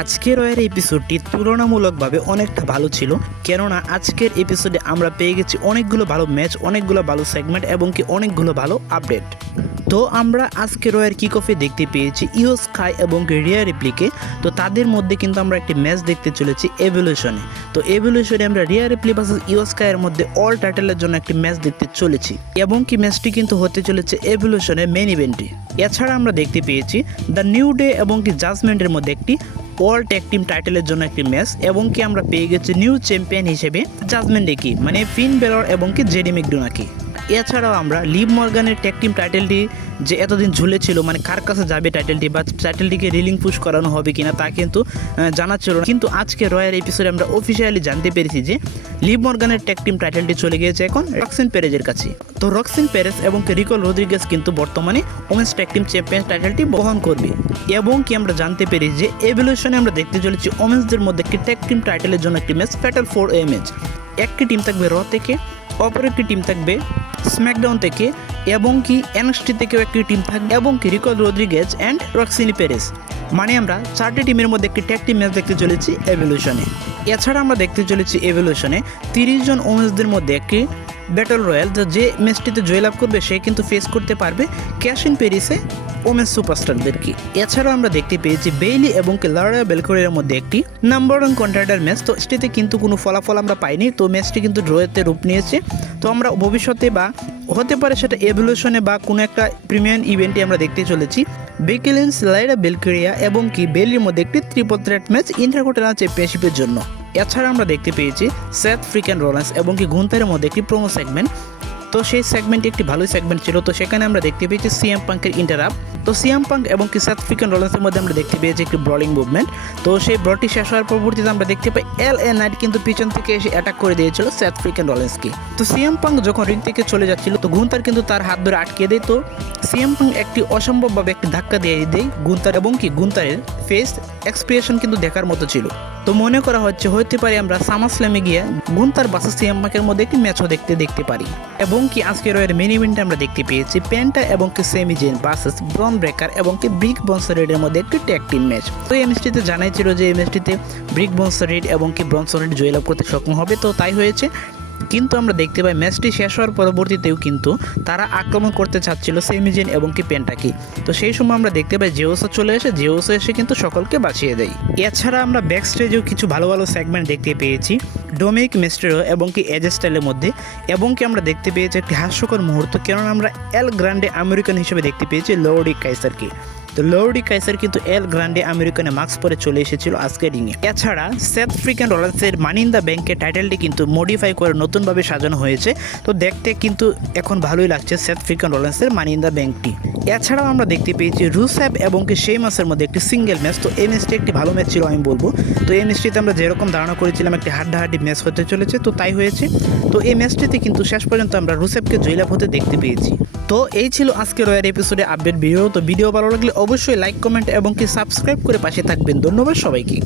আজকের রয়ের এপিসোডটি তুলনামূলকভাবে অনেকটা ভালো ছিল, কেননা আজকের এপিসোডে আমরা পেয়ে গেছি অনেকগুলো ভালো ম্যাচ, অনেকগুলো ভালো সেগমেন্ট এবং কি অনেকগুলো ভালো আপডেট। তো আমরা আজকে রয়ের কিক অফে দেখতে পেয়েছি ইও স্কাই এবং রিয়া রিপ্লিকে। তো তাদের মধ্যে কিন্তু আমরা একটি ম্যাচ দেখতে চলেছি এভলিউশনে। তো এভলিউশনে আমরা রিয়া রিপ্লি ভার্সেস ইও স্কাইয়ের মধ্যে অল টাইটেলের জন্য একটি ম্যাচ দেখতে চলেছি এবং কি ম্যাচটি কিন্তু হতে চলেছে এভলিউশনের মেইন ইভেন্টে। এছাড়া আমরা দেখতে পেয়েছি দ্য নিউ ডে এবং কি জাজমেন্টের মধ্যে একটি অল ট্যাগ টিম টাইটেলের জন্য একটি ম্যাচ এবং কি আমরা পেয়ে গেছি নিউ চ্যাম্পিয়ন হিসেবে জাজমেন্টে কি মানে ফিন বেলর এবং কি জেডি ম্যাকডোনাকি। এছাড়াও আমরা লিভ মর্গানের ট্যাগ টিম টাইটেলটি যে এতদিন ঝুলেছিল, মানে কার কাছে যাবে টাইটেলটি বা টাইটেলটিকে রিলিং পুশ করানো হবে কিনা তা কিন্তু জানা ছিল না, কিন্তু আজকে রয়্যাল এপিসোডে আমরা অফিসিয়ালি জানতে পেরেছি যে লিভ মর্গানের ট্যাগ টিম টাইটেলটি চলে গিয়েছে এখন রক্সিন পেরেজের কাছে। তো রক্সিন পেরেজ এবং রিকো রদ্রিগেজ কিন্তু বর্তমানে ওমেন্স ট্যাগ টিম চ্যাম্পিয়ন টাইটেলটি বহন করবে এবং কি আমরা জানতে পেরেছি যে এভলিউশনে আমরা দেখতে চলেছি ওমেন্সদের মধ্যে একটি ট্যাগ টিম টাইটেলের জন্য একটি ম্যাচ ফ্যাটাল 4 ম্যাচ। একটি টিম থাকবে র থেকে, অপর একটি টিম থাকবে স্ম্যাকডাউন থেকে এবং কি এনএক্সটি থেকেও একটি টিম থাকবে এবং কি রিকো রদ্রিগেজ অ্যান্ড রক্সিনি পেরেজ। মানে আমরা 4টি টিমের মধ্যে একটি ট্যাগ টিম ম্যাচ দেখতে চলেছি এভলিউশনে। এছাড়া আমরা দেখতে চলেছি এভলিউশনে 30 জন ওমেন্সদের মধ্যে একটি ব্যাটল রয়্যাল, যে ম্যাচটিতে জয়লাভ করবে সে কিন্তু ফেস করতে পারবে ক্যাশ-ইন পেরিসে ওমেন্স সুপারস্টারদেরকে। এছাড়াও আমরা দেখতে পেয়েছি বেইলি এবং লারা বেলকোরের মধ্যে একটি নাম্বার 1 কন্ট্রাক্টার ম্যাচ। তো এটিতে কিন্তু কোনো ফলাফল আমরা পাইনি, তো ম্যাচটি কিন্তু ড্রয়েতে রূপ নিয়েছে। তো আমরা ভবিষ্যতে বা হতে পারে সেটা এভলিউশনে বা কোনো একটা প্রিমিয়াম ইভেন্টে আমরা দেখতে চলেছি বেকি লিঞ্চ, লাইরা বেলকোরিয়া এবং কি বেইলির মধ্যে একটি ট্রিপল থ্রেট ম্যাচ ইন্টারকন্টিনেন্টাল চ্যাম্পিয়নশিপের জন্য। এছাড়া আমরা দেখতে পেয়েছি সেথ ফ্রিকেন রোলেন্স এবং কি গুন্থারের মধ্যে একটি প্রোমো সেগমেন্ট। তো সেই সেগমেন্টটি একটি ভালোই সেগমেন্ট ছিল। তো সেখানে আমরা দেখতে পেয়েছি সিএম পাঙ্কের ইন্টারাপ্ট। তো সিএম পাঙ্ক এবং কি সেথ ফ্রিকেন রোলেন্সের মধ্যে আমরা দেখতে পেয়েছি একটি ব্রলিং মুভমেন্ট। তো সেই ব্রটি শেষ হওয়ার পরবর্তীতে আমরা দেখতে পাই এলএ নাইট কিন্তু পিছন থেকে এসে অ্যাটাক করে দিয়েছিল সেথ ফ্রিকেন রোলেন্সকে। তো সিএম পাঙ্ক যখন রিং থেকে চলে যাচ্ছিল তো গুন্থার কিন্তু তার হাত ধরে আটকে দেয়। তো সিএম পাঙ্ক একটি অসম্ভবভাবে একটি ধাক্কা দিয়ে দেয় গুন্থার এবং কি গুন্থারের ফেস এক্সপ্রেশন কিন্তু দেখার মতো ছিল। তো মনে করা হচ্ছে হতে পারে আমরা সামার স্ল্যামে গিয়ে গুন্থার ভার্সেস সিএম পাঙ্কের মধ্যে একটি ম্যাচও দেখতে পারি। এবং কি আজকে রয়ের মেইন ইভেন্টে আমরা দেখতে পেয়েছি পেন্টা এবং কি সেমি জেন ভার্সেস ব্রন ব্রেকার এবং কি ব্রিক বনসরেডের মধ্যে একটি ট্যাগ টিম ম্যাচ। তো এই ম্যাচটিতে জানাই ছিল যে এই ম্যাচটিতে ব্রিক বনসরেড এবং কি ব্রনসরেড জয়লাভ করতে সক্ষম হবে, তো তাই হয়েছে। কিন্তু আমরা দেখতে পাই ম্যাচটি শেষ হওয়ার পরবর্তীতেও কিন্তু তারা আক্রমণ করতে চাচ্ছিল সেমিজেন এবং কি পেন্টাকে। তো সেই সময় আমরা দেখতে পাই জেওসো চলে এসে জেওসো এসে কিন্তু সকলকে বাঁচিয়ে দেয়। এছাড়া আমরা ব্যাক স্টেজেও কিছু ভালো ভালো সেগমেন্ট দেখতে পেয়েছি ডোমিনিক মিস্টেরিও এবং কি এজ স্টাইলের মধ্যে এবং কি আমরা দেখতে পেয়েছি একটি হাস্যকর মুহূর্ত, কেননা আমরা এল গ্র্যান্ডে আমেরিকান হিসেবে দেখতে পেয়েছি লর্ডি কাইসারকে। তো লর্ডি কাইসার কিন্তু এল গ্র্যান্ডে আমেরিকানে মাস্ক পরে চলে এসেছিল আজকের রিংয়ে। এছাড়া সেথ ফ্রিকেন রোলেন্সের মানি ইন দ্য ব্যাংকের টাইটেলটি কিন্তু মডিফাই করে নতুনভাবে সাজানো হয়েছে। তো দেখতে কিন্তু এখন ভালোই লাগছে সেথ ফ্রিকেন রোলেন্সের মানি ইন দ্য ব্যাংকটি। এছাড়াও আমরা দেখতে পেয়েছি রুসেভ এবং কি শেমাসের মধ্যে একটি সিঙ্গেল ম্যাচ। তো এই ম্যাচটি একটি ভালো ম্যাচ ছিল আমি বলবো। তো এই ম্যাচটিতে আমরা যেরকম ধারণা করেছিলাম একটি হাড্ডাহাড্ডি ম্যাচ হতে চলেছে, তো তাই হয়েছে। তো এই ম্যাচটিতে কিন্তু শেষ পর্যন্ত আমরা রুসেভকে জয়লাভ হতে দেখতে পেয়েছি। তো এই ছিল আজকের রয়্যাল এপিসোডে আপডেট ভিডিও। তো ভিডিও ভালো লাগলে অবশ্যই লাইক, কমেন্ট এবং কি সাবস্ক্রাইব করে পাশে থাকবেন। ধন্যবাদ সবাইকে।